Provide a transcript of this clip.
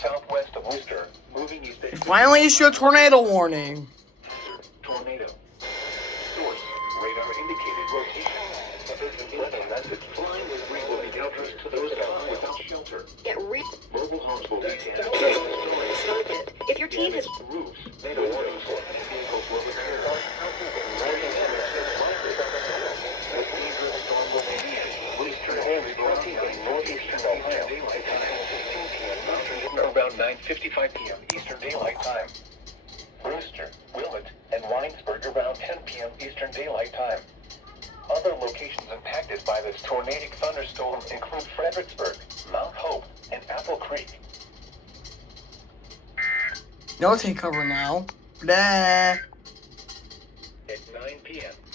southwest of Worcester, moving east. They finally issue a tornado warning. Tornado. Source, radar indicated rotation. Message flying with rain will be dangerous to those without shelter. Mobile homes will be damaged. If your team has Roofs, made a warning for any vehicles will repair. With dangerous storm will be Worcester County in northeastern Ohio. Daylight time. Around 9:55 p.m. Eastern Daylight Time. Brewster, Wilmot, and Winesburg around 10 p.m. Eastern Daylight Time. Other locations impacted by this tornadic thunderstorm include Fredericksburg, Mount Hope, and Apple Creek. Y'all take cover now. Blah.